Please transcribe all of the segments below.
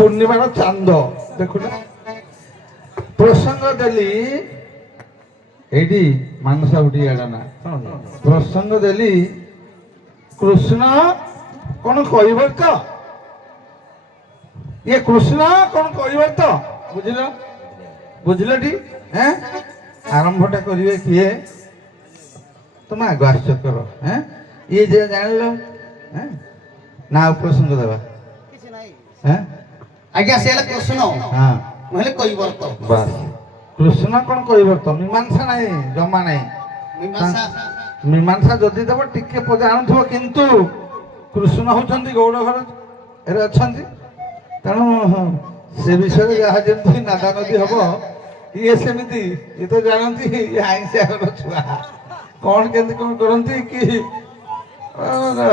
ପୂର୍ଣ୍ଣିମାର ଚାନ୍ଦ ଦେଖୁନ ପ୍ରସଙ୍ଗ ଦେଲି ଏଇଠି ମାନସା ଉଠି ଗଲା ନା ପ୍ରସଙ୍ଗ ଦେଲି କୃଷ୍ଣ କଣ କହିବ ତ ଇଏ କୃଷ୍ଣ କଣ କହିବ ତ ବୁଝିଲ ବୁଝିଲଟି ଆରମ୍ଭଟା କରିବେ କିଏ ତମେ ଆଗ ଆଶ୍ଚର୍ଯ୍ୟ କର ଇଏ ଯେ ଜାଣିଲ ନା ପ୍ରସଙ୍ଗ ଦେବା ଆଜ୍ଞା ସେ ହେଲେ କୃଷ୍ଣ ହଁ ହେଲେ କହିବର୍ତ୍ତ ବାସ୍ କୃଷ୍ଣ କଣ କହିବର୍ତ୍ତ ମୀମାଂସା ନାହିଁ ଜମା ନାହିଁ ମୀମାଂସା ଯଦି ଦେବ ଟିକେ ପଦେ ଆଣୁଥିବ କିନ୍ତୁ କୃଷ୍ଣ ହଉଛନ୍ତି ଗୌଡ଼ ଘର ଏରେ ଅଛନ୍ତି ତେଣୁ ସେ ବିଷୟରେ ଯାହା ଯେମିତି ନାଦା ନଦୀ ହବ ଇଏ ସେମିତି ଇଏ ତ ଜାଣନ୍ତି ଇଏ ଆଇଁଷିଆ ଘର ଛୁଆ କଣ କେମିତି କଣ କରନ୍ତି କି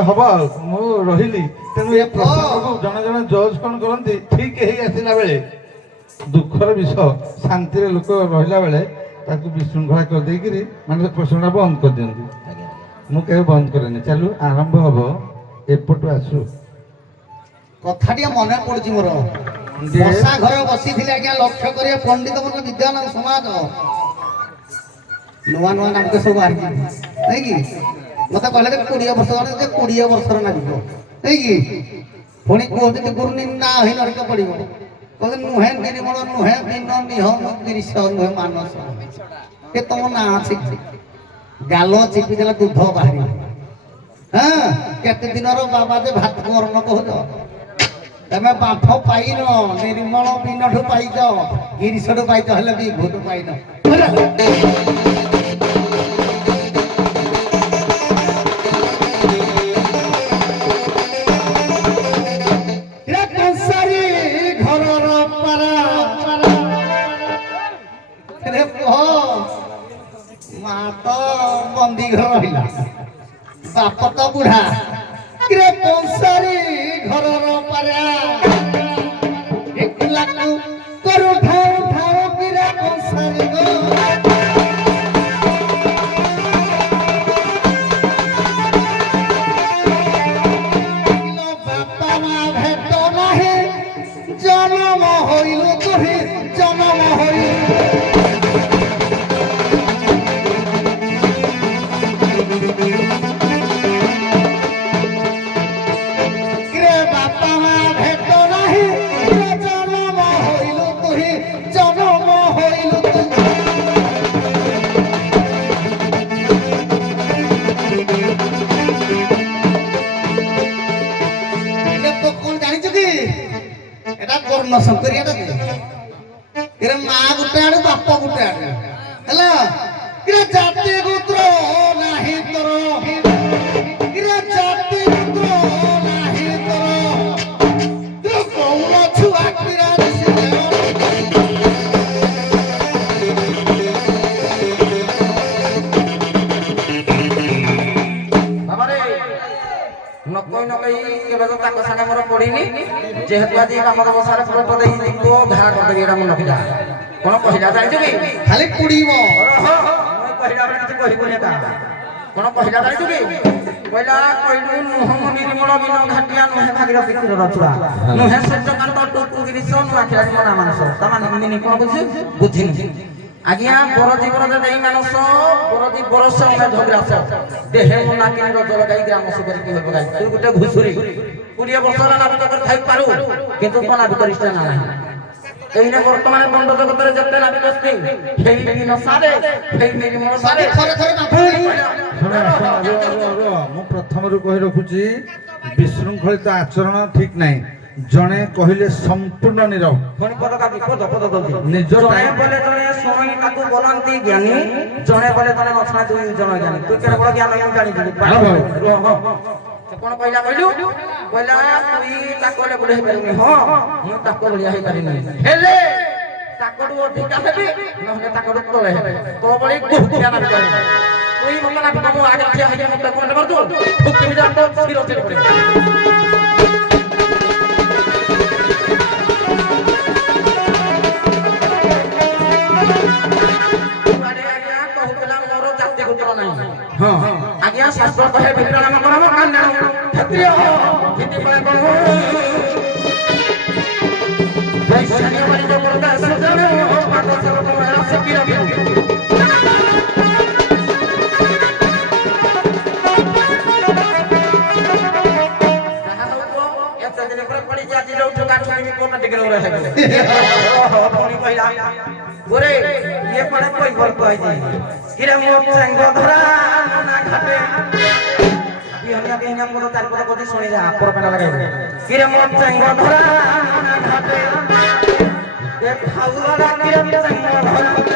ହବ ଆଉ ମୁଁ ରହିଲି ତେଣୁ ଏ ପ୍ରସଙ୍ଗକୁ ଜଣେ ଜଣେ ଜଜ୍ କଣ କରନ୍ତି ଠିକ ହେଇ ଆସିଲା ବେଳେ ଦୁଃଖର ବିଷୟ ଶାନ୍ତିରେ ଲୋକ ରହିଲା ବେଳେ ତାକୁ ବିଶୃଙ୍ଖଳା କରିଦେଇକିରି ମାନେ ପ୍ରସଙ୍ଗଟା ବନ୍ଦ କରିଦିଅନ୍ତି ମୁଁ କେବେ ବନ୍ଦ କରେନି ଚାଲୁ ଆରମ୍ଭ ହବ ଏପଟୁ ଆସୁ କଥା ଟିକେ ମନେ ପଡୁଛି ମୋର ବସା ଘରେ ବସିଥିଲେ ଆଜ୍ଞା ଲକ୍ଷ୍ୟ କରିବେ ପଣ୍ଡିତ ବର୍ଗ ବିଦ୍ୟାନ ସମାଜ ନୂଆ ନୂଆ ନାଟକ ସବୁ ବାହାରିଛି ନାଇଁ କି ମତେ କହିଲେ 20 ବର୍ଷ ଜଣେ 20 ବର୍ଷର ନାଟକ ନାଇଁ କି ପୁଣି କହୁଛନ୍ତି ଗୁରୁ ନିନ୍ଦା ହେଇ ନରକ ପଡିବ କହୁଛନ୍ତି ନୁହେଁ ନିର୍ମଳ ନୁହେଁ ବିନ ନିହମ ତିରିଶ ନୁହେଁ ମାନସ ଏ ତମ ନାଁ ଅଛି ଗାଲ ଚିପି ଦେଲେ ଦୁଧ ବାହାରିବ କେତେ ଦିନର ବାବା ଯେ ଭାତ ବର୍ଣ୍ଣ କହୁଛ ତମେ ବାଫ ପାଇନ ନିର୍ମଳ ବିନଠୁ ପାଇଛ ଗିରିଶଠୁ ପାଇଛ ହେଲେ ବି ଭୂତୁ ପାଇନ ମା ତ ବନ୍ଦୀ ଘର ରହିଲା ବାପ ତ ବୁଢା କିରେ କଂସାରୀ ଘରର ପାରା ଏକଲାକୁ କରୁ ଠାଉ ଠାଉ କିରେ କଂସାରୀ ଗো ବାପା ମା ଭେଟ ନାହିଁ ଜନମ ହଇଲୁ ତୁହି ଜନମ ହଇଲୁ ଶଙ୍କରିଆଟା ମା ଗୋଟେ ଆଡେ ବାପା ଗୋଟେ ଆଡେ ହେଲା ଜାତି ଗୋତ୍ର ନାହିଁ ତୋର ଜାତି ଗୋତ୍ର ନାହିଁ ତୋର କୌଣ ଛୁଆ ନକଇ ନକଇ କେବେ ତ ତାଙ୍କ ସାଙ୍ଗେ ମୋର ପଡିନି ଯେହେତୁ ଆଜି କାମର ବସାରେ ଫଟୋ ଦେଇକି ତୁ ଘା କରିଦେବି ଏଇଟା ମନେ ରଖିଲା କଣ କହିଲା ଜାଣିଛୁ କି ଖାଲି ପୁଡ଼ିବ କହିଲା ବେଳେ କିଛି କହିବୁନି ତା କଣ କହିଲା ଜାଣିଛୁ କି କହିଲା କହିଲୁ ନୁହଁ ନିର୍ମଳ ବିନ ଘାଟିଆ ନୁହେଁ ଭାଗିରଥୀ କ୍ଷୀରର ଛୁଆ ନୁହେଁ ସୂର୍ଯ୍ୟକାନ୍ତ ଟୁଟୁ ଗିରିଶ ନୂଆ ଖିଲାଡ଼ି ମନା ମାନସ ତାମାନେ ମିନି କଣ ବୁଝି ବୁଝିନି ଆଜ୍ଞା ବରଜି ବରଜ ଦେଇ ମାନସ ବରଜି ବରସ ଝଗରାସ ଦେହେ ନାକିନି ରଜ ଲଗାଇ ଗ୍ରାମ ସୁଗରିକି ହେବ ଗାଇ ତୁ ଗୋଟେ ଘୁଷୁରି 20 ବର୍ଷର ନାବିକ କରି ଥାଇ ପାରୁ କିନ୍ତୁ ତ ନାବିକ ରିଷ୍ଟା ନାହିଁ এইনে বর্তমানে বন্ড জগতের যেতে নাবিক অস্তি সেই দিন সারে সেই নির্মল সারে থরে থরে ମୁଁ ପ୍ରଥମରୁ କହି ରଖୁଛି ବିଶୃଙ୍ଖଳିତ ଆଚରଣ ଠିକ ନାହିଁ ଜଣେ କହିଲେ ସମ୍ପୂର୍ଣ୍ଣ ନିରବ ପୁଣି ପଦ କାଟି ପଦ ଦଉଛି ନିଜ ଜଣେ ବୋଲେ ଜଣେ ଶୁଣି ତାକୁ ବୋଲନ୍ତି ଜ୍ଞାନୀ ଜଣେ ବୋଲେ ଜଣେ ନଛଣା ଦୁଇ ଜଣ ଜ୍ଞାନୀ ତୁ କେତେ ବଡ଼ ଜ୍ଞାନ ଜାଣିଛୁ କଣ କହିଲା କହିଲୁ କହିଲା ତୁଇ ତାକୁ ହେଲେ ବୁଢୀ ହେଇପାରିନି ହଁ ମୁଁ ତାକୁ ଭଳିଆ ହେଇପାରିନି ହେଲେ ତାକଠୁ ଅଧିକା ହେବି ନହେଲେ ତାକଠୁ ତଳେ ହେବେ ତୋ ଭଳି କୁହୁକିଆ ନାବିକ ହେବି ତୁଇ ମତେ ନାବିକ ମୁଁ ଆଗେ ଠିଆ ହେଇକି ମତେ କଣ କରୁଛୁ ତୁ କେମିତି ଜାଣିତ ଶିର ଚିରି ପଡ଼ିବ आज्ञा शास्त्र कहे विक्रम करम कन्या क्षत्रिय हिति पळे ପଡି ଯାଛି ଯୋଉଠୁ କାଠୁ ବି କୋଟ ଟିକେ ରହେ ପୁଣି କହିଲା ଗୋରେ ଇଏ ପଡେ କଇ ଭଲ କହିଛି କିରେ ମୋ ଚେଙ୍ଗ ଧରା ନା ଘାଟେ ବିହନିଆ ବିହନିଆ ମୋର ଚାରିପଟ କଦି ଶୁଣି ଯା ଆପର ପେନା ଲଗାଇବେ କିରେ ମୋ ଚେଙ୍ଗ ଧରା ନା ଘାଟେ ଏ ଖାଉରା କିରେ ଚେଙ୍ଗ ଧରା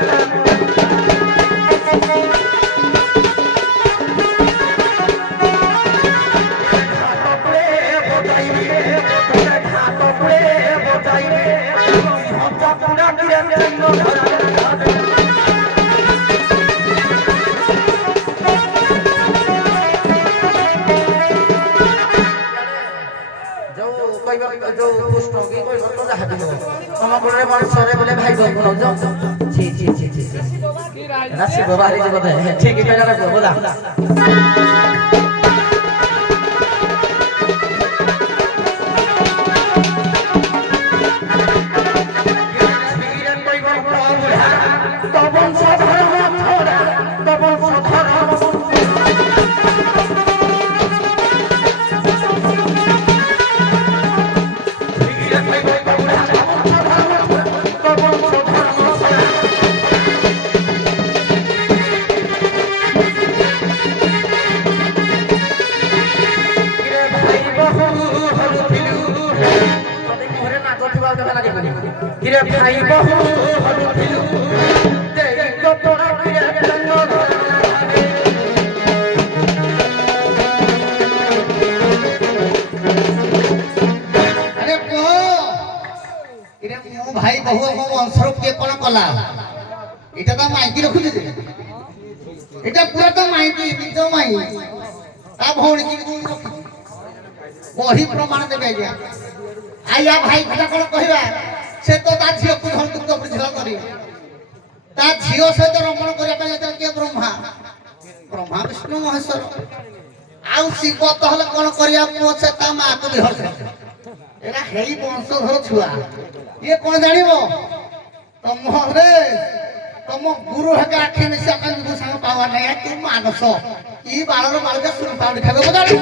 ঠিক বোঝা কিরে ভাই বহু হলুথিলু দেই তো তোরা কিরে চঙ্গ আরে কো ইরে মো ভাই বহু মো বংশর কে কোন কলা এটা তো মাইকি রখুছি যে এটা পুরা তো মাইকি নিজ মাই তা ভৌণী কি রখুছি বহি প্রমাণ দেবে আজ্ঞা আইয়া ভাই কথা কোন কহিবা সে তো তা ঝিওକୁ ধরতুক বুঝিলা করি তা ঝিও সহিত রমণ করিয়া পাই যেতে কে ব্রহ্মা ব্রহ্মা বিষ্ণু মহেশ্বর আউ শিব তো হলে কোন করিয়া পুଅ সে তা মাକୁ বিহর এরা হেই বংশধর ছুয়া ইয়ে কোন জানিব তমরে তম গুরু হেকে আখি মিশা কান গুসাং পাওয়া নাই তুই মানস কি বালর বালকে সুর পাউডি খাবে বুঝালি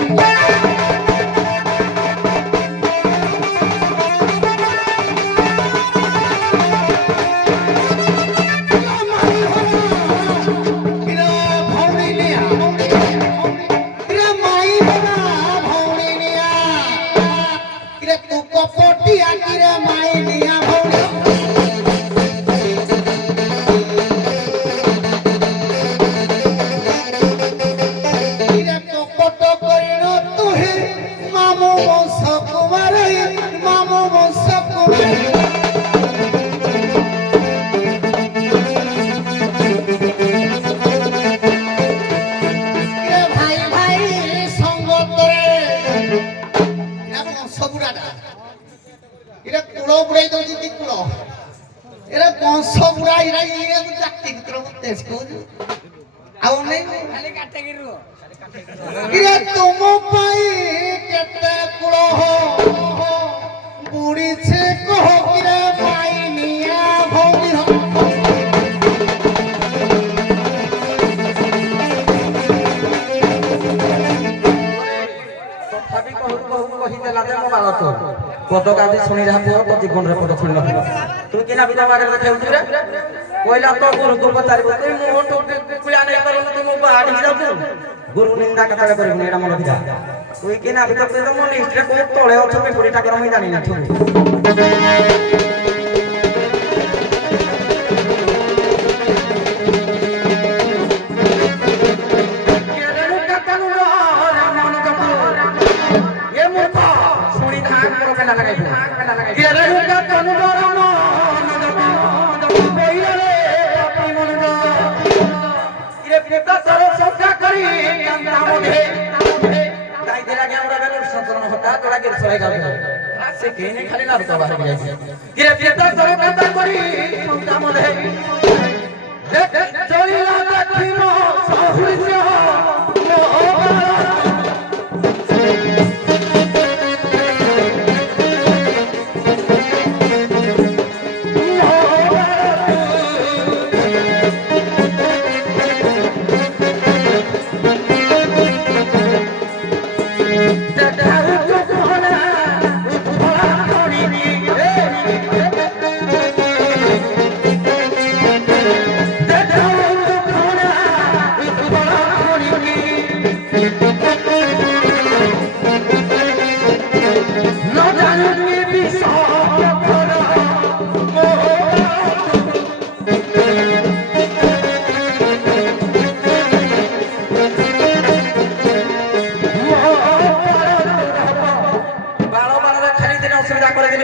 तुम पाई केते कुलो बुढ़ी से कहो किरे पाई निया भौजी हो तथापि कहि देला जे मो बालक पदक आज सुनि रहा पुओ पति गुण रे पद सुनि न तू किना बिना मागे देखेउ रे कोइला तो गुरु को पचारिबो तू मुह टुकुया नै करू तू मो बाड़ी जाऊ गुरु निंदा कथा करिबनी एटा मन बिदा তুই কি না ভিতর তো মনে ইস্টে কই তলে অছ পেপুরি টাকা আমি জানি না ঠিক से केने खाली ना रुका बाहर गया किरे पेटा तोरे कंता करी पंका मधे चली ला देखी मो सहुरिय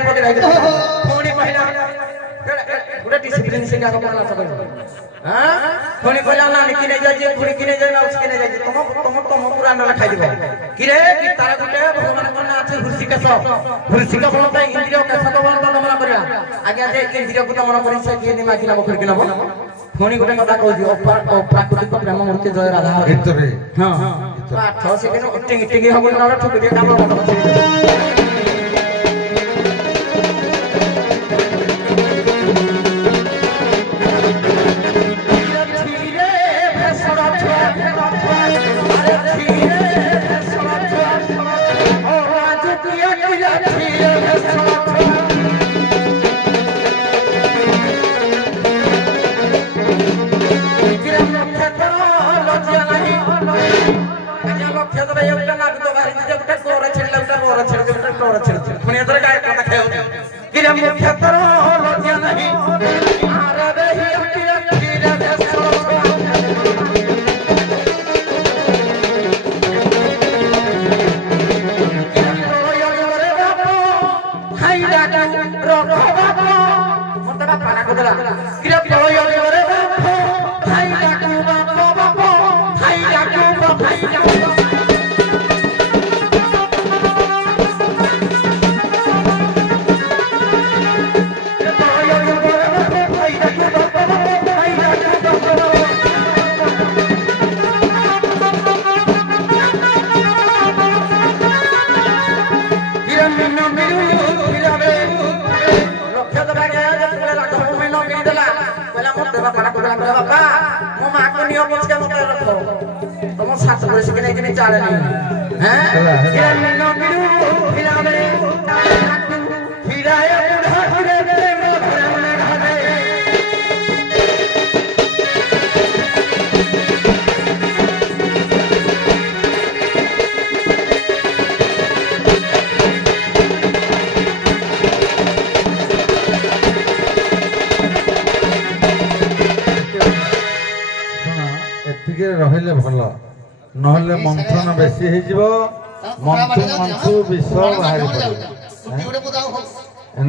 ପଟେ ଗାଇ ପୁଣି କହିଲା ଗୋଟେ ଡିସିପ୍ଲିନ ସେ ଆଗ ପଡଲା ସକାଳେ ପୁଣି କହିଲା ନା କି ନେଇ ଯାଇଛି ପୁଣି କି ନେଇ ଯାଇ ମାଉସୀ କି ନେଇ ଯାଇଛି ତମ ପୁରାଣ ଲେଖାଇ দিব କିରେ କି ତାର ଗୋଟେ ଭଗବାନଙ୍କ ନାଁ ଅଛି ହୃଷିକେଶ ହୃଷିକ ବଳ ପାଇଁ ଇନ୍ଦ୍ରିୟ କେଶକ ବଳ ଦମନ କରିବା ଆଜ୍ଞା ଯେ ଇନ୍ଦ୍ରିୟକୁ ଦମନ କରି ସେ କିଏ ମାଗିଲା ବଖଡିକି ନବ ପୁଣି ଗୋଟେ କଥା କହୁଛି ଅପ୍ରାକୃତିକ ପ୍ରେମ ମୂର୍ତ୍ତି ଜୟ ରାଧା ଭିତରେ ହଁ ପାଠ ସେ କିନ୍ତୁ ଟିଙ୍ଗି ଟିଙ୍ଗି ହବନି ନହେଲେ ଠୁକୁ ଟିକେ କାମ ରହିଲେ ଭଲ ନହେଲେ ମନ୍ଥନ ବେଶୀ ହେଇଯିବ ମନ୍ଥୁ ବିଷ ବାହାରି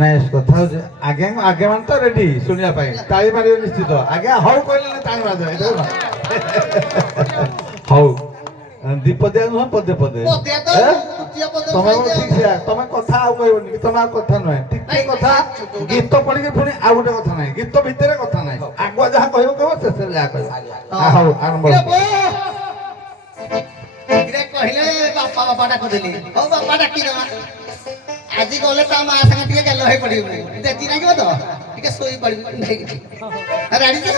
ନାଇଁ କଥା ହଉଛି ଆଜ୍ଞା ଆଜ୍ଞା ମାନେ ତ ରେଡି ଶୁଣିବା ପାଇଁ ତାଳି ମାରିବେ ନିଶ୍ଚିତ ଆଜ୍ଞା ହଉ କହିଲେ ତାଳି ମାରିଦେବେ ହଉ ଦୀପଦିଆ ନୁହଁ ପଦେ ପଦେ ତମେ ଠିକ ସେୟା ତମେ କଥା ଆଉ କହିବନି କି ତମେ ଆଉ କଥା ନୁହେଁ ଟିକେ କଥା ଗୀତ ପଢିକି ପୁଣି ଆଉ ଗୋଟେ କଥା ନାହିଁ ଗୀତ ଭିତରେ କଥା ନାହିଁ ଆଗୁଆ ଯାହା କହିବ କହିବ ଶେଷରେ ଯାହା କହିବ ହଉ ଆରମ୍ଭ କହିଲେ ବାପା ବାପା ଡାକୁଥିଲି ହଉ ବାପା ଡାକିଦେବା ଆଜି ଗଲେ ତା ମା ସାଙ୍ଗେ ଟିକେ ଗେଲ ହେଇ ପଡିବୁ ଦେଖି ଲାଗିବ ତ ଟିକେ ଶୋଇ ପଡିବୁ ନେଇକି ରାଡି ତ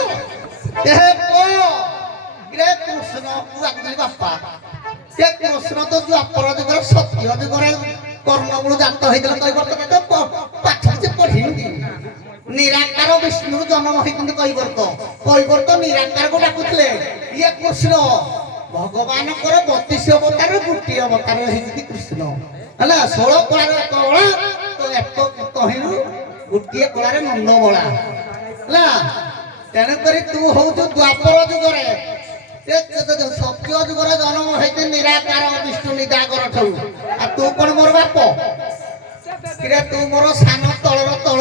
କୃଷ୍ଣ ତୁ ଡାକୁଥିଲି ବାପା ସେ କୃଷ୍ଣ ତ ଦ୍ୱାପର ଯୁଗରେ ସତ୍ୟ ଯୁଗରେ କର୍ମମୂଳ ଜାତ ହେଇଥିଲା କୈବର୍ତ୍ତ ପାଠ କିଛି ପଢିନି ନିରାକାର ବିଷ୍ଣୁ ଜନ୍ମ ହେଇଛନ୍ତି କୈବର୍ତ୍ତ ନିରାକାରକୁ ଡାକୁଥିଲେ ଇଏ କୃଷ୍ଣ ଭଗବାନଙ୍କର 32 ଅବତାର ଗୋଟିଏ ଅବତାର ହେଇଛନ୍ତି କୃଷ୍ଣ ହେଲା 16 କଳାର କଳା ତ ଏକ କହିଲୁ ଗୋଟିଏ କଳାରେ ନନ୍ଦ ବଳା ହେଲା ତେଣୁକରି ତୁ ହଉଛୁ ଦ୍ୱାପର ଯୁଗରେ ସତ୍ୟ ଯୁଗରେ ଜନ୍ମ ହେଇଛି ନିରାକାର ବିଷ୍ଣୁ ନିରାକର ଠୁ ଆଉ ତୁ କଣ ମୋର ବାପ ତୁ ମୋର ସାନ ତଳର ତଳ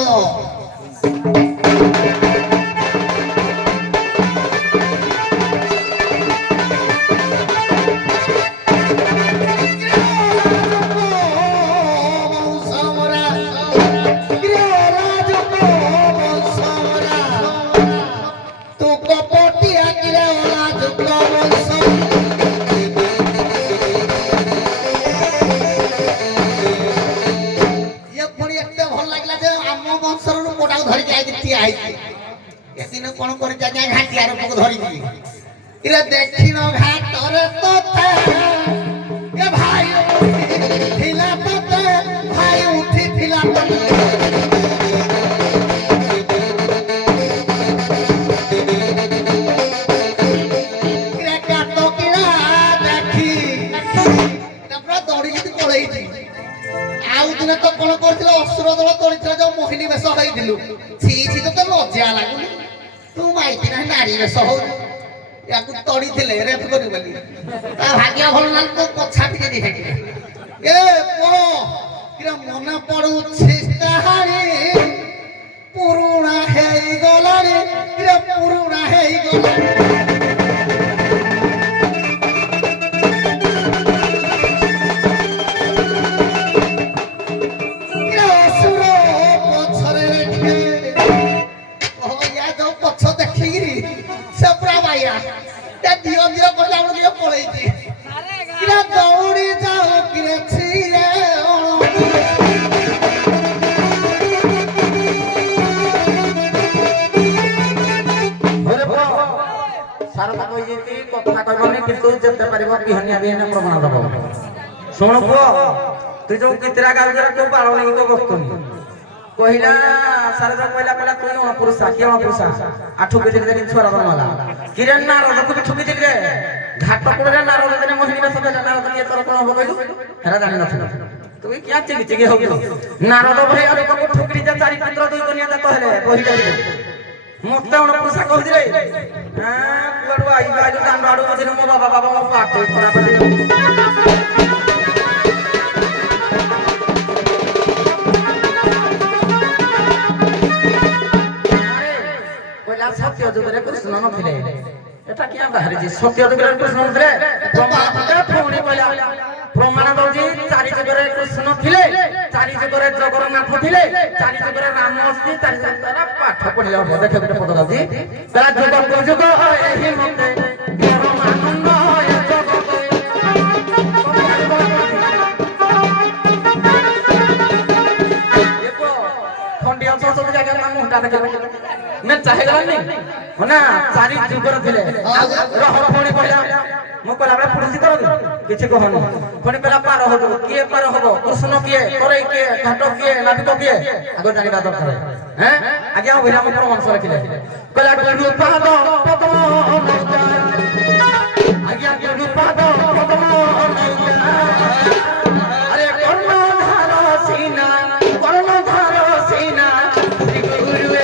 कौन कर घाटियार धरी देखिन घाटरे तो भाई थिला तो भाई उठी थिला तो कौन कर असुर दल तोड़ी जो मोहिनी बेश होइथिलु छि छि तो लज्जा लागुनी तू माइती ना नारी बेश हो याकु तोड़ी थिले रेप करी बोली ता भाग्य भल ना तो कछा टिके दिखे ए को কিরা মনে পড়ুছে তাহারে পুরুଣା হেই গলারে কিরা পুরুଣା হেই গলারে কিরা অসুর পছরে রেখে ও ইয়া যাও পছ দেখিরি সে পুরা বাইয়া তা দিও দিও কইলা আমরা দিও পড়েইছি কিরা দৌড়ি যাও কিরা ছিরে সারদা কইছি কথা কইবনি কিন্তু যেতে পারিব বিহনিয়া বিহনে প্রমাণ দেব শুণ পুଅ তুই যে কিতরা গাউজরা কেউ পালো নাই তো বস্তনি কহিলা সারদা কইলা কইলা তুই অণপুরুষা কি অণপুরুষা আঠু কেটে দেখি ছড়া বানালা কিরণ না রজକୁ ବି ঠুকি দিলে ঘাট পড়ে না রজ দিনে মোহিনী বেশ করে না রজ কি তোর কোন হবে কইলু হেরা জানি নছিল তুই কি চিকি চিকি হবি নারদ ভাই আর কোন ঠুকরি যা চারি পুত্র দুই কনিয়া যা কহলে কহিলা মতে অণপুরুষা কহিলে হ্যাঁ কুয়াড়ু আইবা আইলো দান আড়ু মধ্যে মো বাবা বাবা মো পাট করা পড়ে সত্য যুগরে কৃষ্ণ নথিলে এটা কি বাহারিছি সত্য যুগরে কৃষ্ণ নথিলে প্রমাণ কইলা প্রমাণ দউজি চারি যুগরে কৃষ্ণ থিলে চারি যুগরে জগন্নাথ থিলে চারি যুগরে রাম অস্তি চারি যুগরে পাঠ পড়িলে হবে দেখে ଗୋଟେ পদ দউজি তারা যুগ যুগ এই মতে পরমানন্দ হয় জগতে দেখো খন্ডিয়া সসব জায়গা নাম মুহটা দেখে मैं चाहे गला नहीं होना चारि जुगर थिले रह फोणी पडला मो कहला बे पुलिस करो किछि कहनी फोणी कहला पार हो किए पार हो कृष्ण किए करे किए घाट किए नाटक किए आगो जानिबा दरकार हैं आज्ञा होइला हम प्रमाण से रखिले कहला गुरु पाद पद्म आज्ञा गुरु पाद पद्म अरे कर्णधार सीना श्री गुरु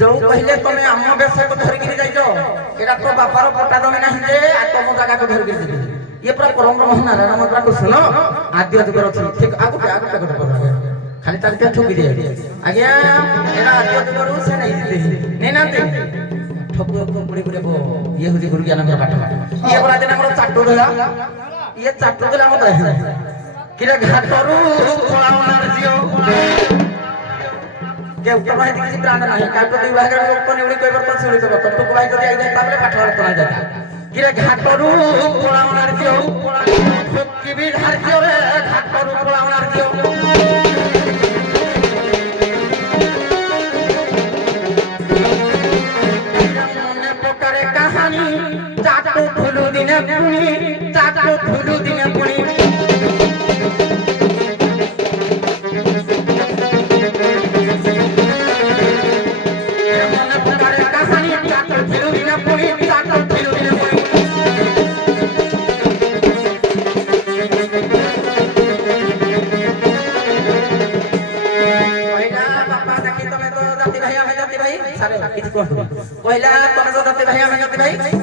जो पहले तमे आम बेस को धर के जाइजो एटा तो बापार पट्टा दमे नाही जे आ तुम जगह को धर के जाइजो ये पूरा परम ब्रह्म नारायण मंत्र को सुनो आद्य जुगर अछि ठीक आगु को खाली तालते ठोकी दे आज्ञा एटा आद्य जुगर से नहीं दे नहीं नाते ठोको को पुड़ी पुड़ी को ये हुदी गुरु ज्ञान का पाठ ये बड़ा दिन हमरो चाटो देला ये चाटो देला मत किरे घाटरू कोलावनार जियो के उत्तर भाई किसी प्राण नाही काटो दी भाग लोक को निवडी कइबर तो सुनि तो टुक भाई जदी आइ जाय ताबले पाठ वाला तोना जाय किरे घाटरू कोलावनार जियो ठोकी भी धार जियो रे घाटरू कोलावनार जियो मने प्रकारे कहानी चाटो थुलु दिने पुणी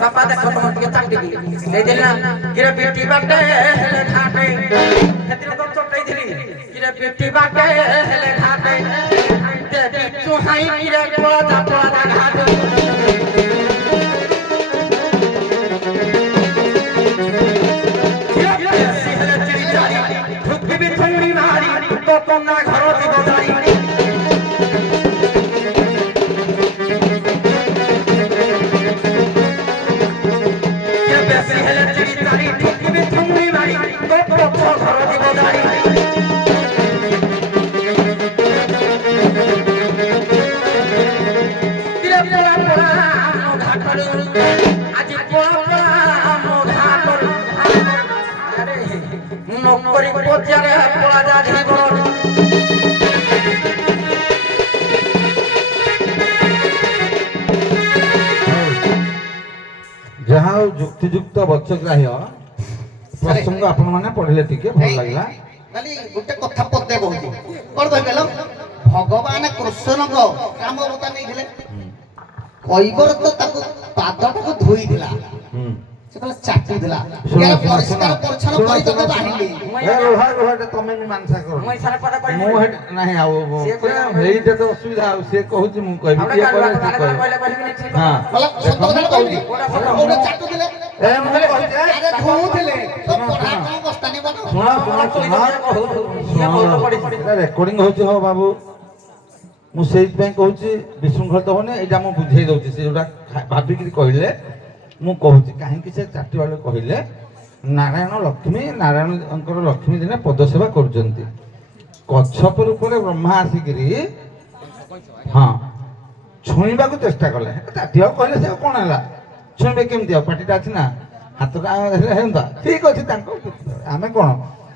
ବାପା ଦେଖ ତମ ଟିକେ ଚାଟିକି ଦେଇଦେଲି ନା କିରେ ପିଟି ବାଟେ ହେଲେ ଘାଟେ ସେଥିରେ ତ ଚଟେଇଥିଲି କିରେ ପିଟି ବାଟେ ହେଲେ ଘାଟେ ଦେବି ଚୁହାଇ କିରେ ପଳା ଘାଟେ ঢুকিবি ঠুংরি মারি তো কন্যা ঘর দিব জারি বেশি হেলে চিড়ি চারি ঢুকিবি ঠুংরি মারি তো পক্ষ ঘর দিব জারি কিরে পোড়া পোড়া আমো ঘাটরে আজি পোড়া পোড়া আমো ঘাটরে নকরি পচারে পোড়া যা জীবন ଯାହା ହଉ ଯୁକ୍ତିଯୁକ୍ତ ବଚଗ୍ରାହ୍ୟ ପ୍ରସଙ୍ଗ ଆପଣମାନେ ପଢିଲେ ଟିକେ ଭଲ ଲାଗିଲା। ଖାଲି ଗୋଟେ କଥା ପଦେ କହୁଛି କଣ କହିଲ ଭଗବାନ କୃଷ୍ଣଙ୍କ କାମ କଥା ନେଇଥିଲେ କୈବର ତ ତାକୁ ପାଦଟାକୁ ଧୋଇଥିଲା ସେ କହିଲା ଚାଟୁଥିଲା ପରିଷ୍କାର ପରିଚ୍ଛନ୍ନ କରି ତତେ ବାହିଲି ତମେ ମୀମାଂସା କର ମୁଁ ସାରା ପଦ କହିଲି ମୁଁ ନାହିଁ ଆଉ ହେଇଟା ତ ଅସୁବିଧା ଆଉ ସେ କହୁଛି ମୁଁ କହିବି କିଏ କହିଲେ ସେ କହିବ ହଁ କହିଲା ସତ କଥା କହିଲି ଗୋଟେ ଚାଟୁଥିଲେ ଏ ମୁଁ କହୁଛି ଆରେ ଧୋଉଥିଲେ ତ ପଢା କଣ ବସ୍ତାନି ବନ ଶୁଣ ରେକର୍ଡିଂ ହଉଛି ହଉ ବାବୁ ମୁଁ ସେଇଥିପାଇଁ କହୁଛି ବିଶୃଙ୍ଖଳିତ ହବନି ଏଇଟା ମୁଁ ବୁଝେଇ ଦଉଛି ସେ ଯୋଉଟା ଭାବିକିରି କହିଲେ ମୁଁ କହୁଛି କାହିଁକି ସେ ଚାଟିବା ବେଳେ କହିଲେ ନାରାୟଣଙ୍କର ଲକ୍ଷ୍ମୀ ଦିନେ ପଦସେବା କରୁଛନ୍ତି କଚ୍ଛପ ରୂପରେ ବ୍ରହ୍ମା ଆସିକିରି ହଁ ଛୁଇଁବାକୁ ଚେଷ୍ଟା କଲେ ଚାଟିବାକୁ କହିଲେ ସେ କଣ ହେଲା ଛୁଇଁବେ କେମିତି ଆଉ ପାଟିଟା ଅଛି ନା ହାତଟା ହେଲେ ହେନ୍ତା ଠିକ ଅଛି ତାଙ୍କ ଆମେ କଣ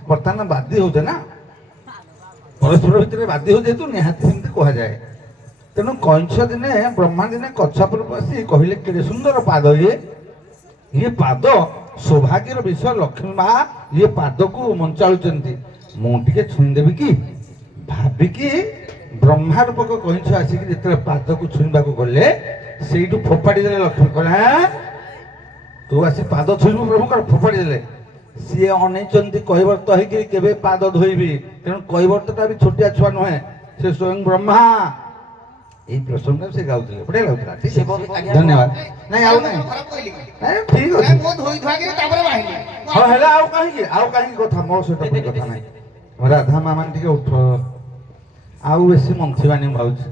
ବର୍ତ୍ତମାନ ବାଦି ହଉଛେ ନା ପରସ୍ପର ଭିତରେ ବାଦି ହଉ ଯେହେତୁ ନିହାତି ସେମିତି କୁହାଯାଏ ତେଣୁ କଇଁଛ ଦିନେ ବ୍ରହ୍ମା ଦିନେ କଚ୍ଛପ ରୂପ ଆସି କହିଲେ କେଡ଼େ ସୁନ୍ଦର ପାଦ ଇଏ ପାଦ ସୌଭାଗ୍ୟର ବିଷୟ ଲକ୍ଷ୍ମୀ ମା ଇଏ ପାଦକୁ ମଞ୍ଚାଳୁଛନ୍ତି ମୁଁ ଟିକେ ଛୁଇଁଦେବି କି ଭାବିକି ବ୍ରହ୍ମା ରୂପକ କଇଁଛ ଆସିକି ଯେତେବେଳେ ପାଦକୁ ଛୁଇଁବାକୁ ଗଲେ ସେଇଠୁ ଫୋପାଡ଼ି ଦେଲେ ଲକ୍ଷ୍ମୀ କହିଲେ ତୁ ଆସି ପାଦ ଛୁଇଁବୁ ପ୍ରଭୁଙ୍କର ଫୋପାଡ଼ି ଦେଲେ ସିଏ ଅନେଇଛନ୍ତି କୈବର୍ତ୍ତ ହେଇକିରି କେବେ ପାଦ ଧୋଇବି ତେଣୁ କୈବର୍ତ୍ତଟା ବି ଛୋଟିଆ ଛୁଆ ନୁହେଁ ସେ ସ୍ୱୟଂ ବ୍ରହ୍ମା এই প্রসঙ্গ সে গাউଥିଲେ বড় লাগুଥିଲା ঠিক আছে ধন্যবাদ নাই ଆଉ নাই ନାଇଁ ଠିକ ଅଛି ମୁଁ ଧୋଇ ଧୁଆକିରି ତାପରେ ବାହିଲି ହଁ ହେଲା ଆଉ କାହିଁକି କଥା ମୋ ସହିତ କଥା ନାହିଁ ରାଧା ମାମା ଟିକେ ଉଠ ଆଉ ବେଶୀ ମନ୍ଥିବାନି ମୁଁ ଭାବୁଛି